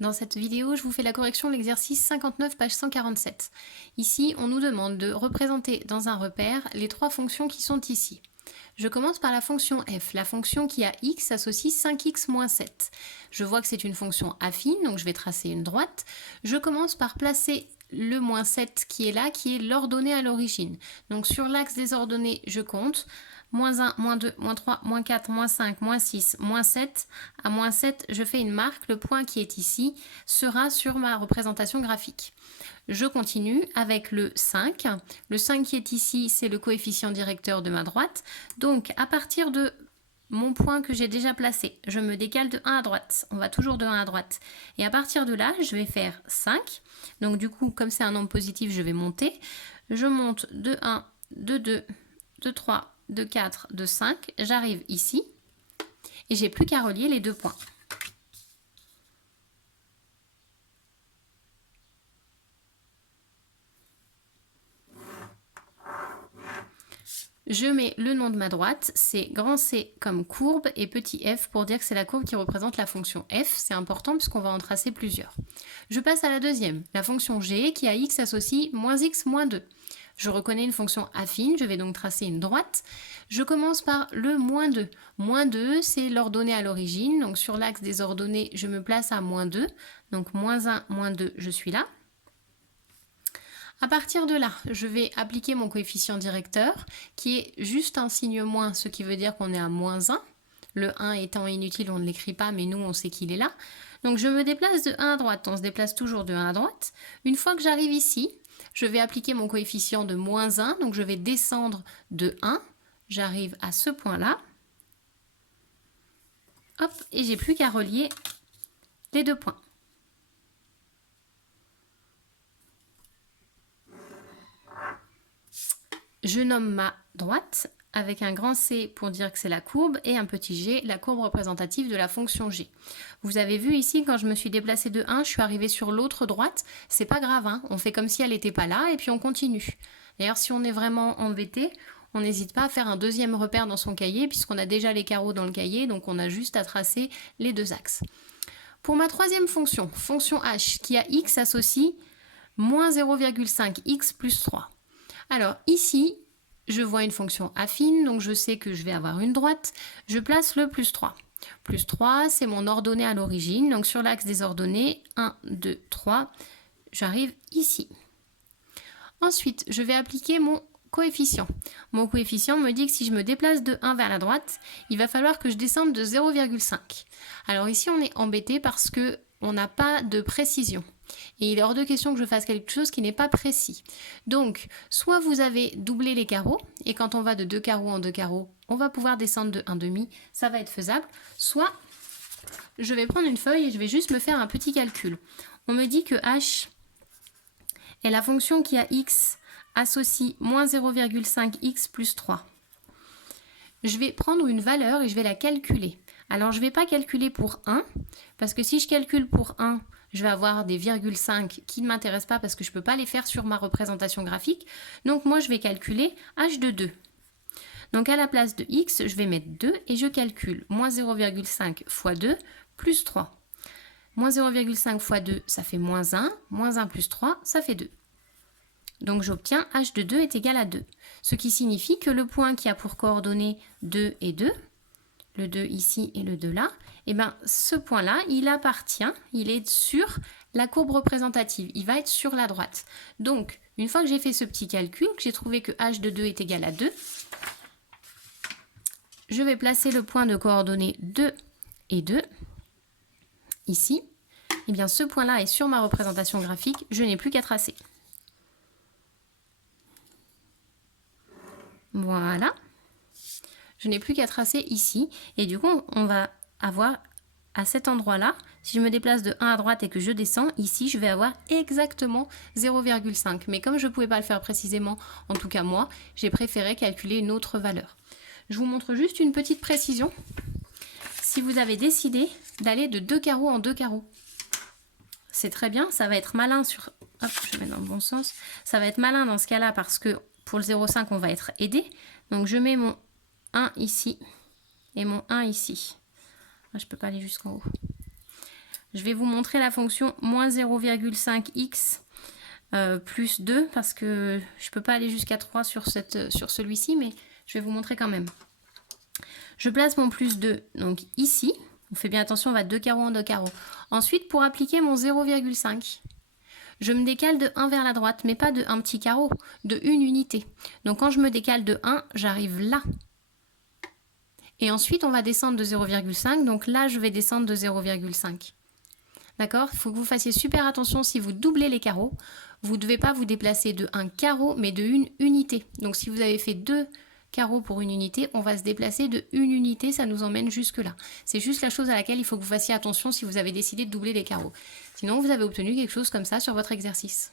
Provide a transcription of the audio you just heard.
Dans cette vidéo, je vous fais la correction de l'exercice 59, page 147. Ici, on nous demande de représenter dans un repère les trois fonctions qui sont ici. Je commence par la fonction f, la fonction qui a x associe 5x moins 7. Je vois que c'est une fonction affine, donc je vais tracer une droite. Je commence par placer le moins 7 qui est là, qui est l'ordonnée à l'origine. Donc sur l'axe des ordonnées, je compte. Moins 1, moins 2, moins 3, moins 4, moins 5, moins 6, moins 7. À moins 7, je fais une marque. Le point qui est ici sera sur ma représentation graphique. Je continue avec le 5. Le 5 qui est ici, c'est le coefficient directeur de ma droite. Donc, à partir de mon point que j'ai déjà placé, je me décale de 1 à droite. On va toujours de 1 à droite. Et à partir de là, je vais faire 5. Donc, du coup, comme c'est un nombre positif, je vais monter. Je monte de 1, de 2, de 3, de 4, de 5. J'arrive ici. Et j'ai plus qu'à relier les deux points. Je mets le nom de ma droite, c'est grand C comme courbe et petit f pour dire que c'est la courbe qui représente la fonction f. C'est important puisqu'on va en tracer plusieurs. Je passe à la deuxième, la fonction g qui a x associe moins x moins 2. Je reconnais une fonction affine, je vais donc tracer une droite. Je commence par le moins 2. Moins 2, c'est l'ordonnée à l'origine. Donc sur l'axe des ordonnées, je me place à moins 2. Donc moins 1, moins 2, je suis là. À partir de là, je vais appliquer mon coefficient directeur qui est juste un signe moins, ce qui veut dire qu'on est à moins 1. Le 1 étant inutile, on ne l'écrit pas, mais nous, on sait qu'il est là. Donc je me déplace de 1 à droite, on se déplace toujours de 1 à droite. Une fois que j'arrive ici, je vais appliquer mon coefficient de moins 1, donc je vais descendre de 1. J'arrive à ce point-là. Hop, et j'ai plus qu'à relier les deux points. Je nomme ma droite avec un grand C pour dire que c'est la courbe et un petit g, la courbe représentative de la fonction g. Vous avez vu ici, quand je me suis déplacée de 1, je suis arrivée sur l'autre droite. C'est pas grave, hein, on fait comme si elle n'était pas là et puis on continue. D'ailleurs, si on est vraiment embêté, on n'hésite pas à faire un deuxième repère dans son cahier puisqu'on a déjà les carreaux dans le cahier, donc on a juste à tracer les deux axes. Pour ma troisième fonction, fonction h, qui a x associe moins 0,5 x plus 3. Alors ici, je vois une fonction affine, donc je sais que je vais avoir une droite. Je place le plus 3. Plus 3, c'est mon ordonnée à l'origine. Donc sur l'axe des ordonnées, 1, 2, 3, j'arrive ici. Ensuite, je vais appliquer mon coefficient. Mon coefficient me dit que si je me déplace de 1 vers la droite, il va falloir que je descende de 0,5. Alors ici, on est embêté parce qu'on n'a pas de précision. Et il est hors de question que je fasse quelque chose qui n'est pas précis. Donc, soit vous avez doublé les carreaux, et quand on va de 2 carreaux en 2 carreaux, on va pouvoir descendre de 1,5, ça va être faisable. Soit, je vais prendre une feuille et je vais juste me faire un petit calcul. On me dit que h est la fonction qui a x associe moins 0,5 x plus 3. Je vais prendre une valeur et je vais la calculer. Alors, je ne vais pas calculer pour 1, parce que si je calcule pour 1, je vais avoir des virgule 5 qui ne m'intéressent pas parce que je ne peux pas les faire sur ma représentation graphique. Donc moi, je vais calculer h de 2. Donc à la place de x, je vais mettre 2 et je calcule moins 0,5 fois 2 plus 3. Moins 0,5 fois 2, ça fait moins 1. Moins 1 plus 3, ça fait 2. Donc j'obtiens h de 2 est égal à 2. Ce qui signifie que le point qui a pour coordonnées 2 et 2, le 2 ici et le 2 là, et bien ce point-là, il est sur la courbe représentative, il va être sur la droite. Donc, une fois que j'ai fait ce petit calcul, que j'ai trouvé que h de 2 est égal à 2, je vais placer le point de coordonnées 2 et 2, ici. Et bien ce point-là est sur ma représentation graphique, je n'ai plus qu'à tracer. Voilà. Je n'ai plus qu'à tracer ici. Et du coup, on va avoir à cet endroit-là, si je me déplace de 1 à droite et que je descends, ici, je vais avoir exactement 0,5. Mais comme je ne pouvais pas le faire précisément, en tout cas moi, j'ai préféré calculer une autre valeur. Je vous montre juste une petite précision. Si vous avez décidé d'aller de 2 carreaux en 2 carreaux, c'est très bien, ça va être malin sur... Hop, je mets dans le bon sens. Ça va être malin dans ce cas-là parce que pour le 0,5, on va être aidé. Donc je mets mon 1 ici et mon 1 ici. Je ne peux pas aller jusqu'en haut. Je vais vous montrer la fonction moins 0,5x plus 2 parce que je ne peux pas aller jusqu'à 3 sur celui-ci, mais je vais vous montrer quand même. Je place mon plus 2 donc ici. On fait bien attention, on va 2 carreaux en 2 carreaux. Ensuite, pour appliquer mon 0,5, je me décale de 1 vers la droite, mais pas de un petit carreau, de une unité. Donc quand je me décale de 1, j'arrive là. Et ensuite, on va descendre de 0,5, donc là, je vais descendre de 0,5. D'accord? Il faut que vous fassiez super attention si vous doublez les carreaux. Vous ne devez pas vous déplacer de un carreau, mais de une unité. Donc si vous avez fait 2 carreaux pour une unité, on va se déplacer de une unité, ça nous emmène jusque là. C'est juste la chose à laquelle il faut que vous fassiez attention si vous avez décidé de doubler les carreaux. Sinon, vous avez obtenu quelque chose comme ça sur votre exercice.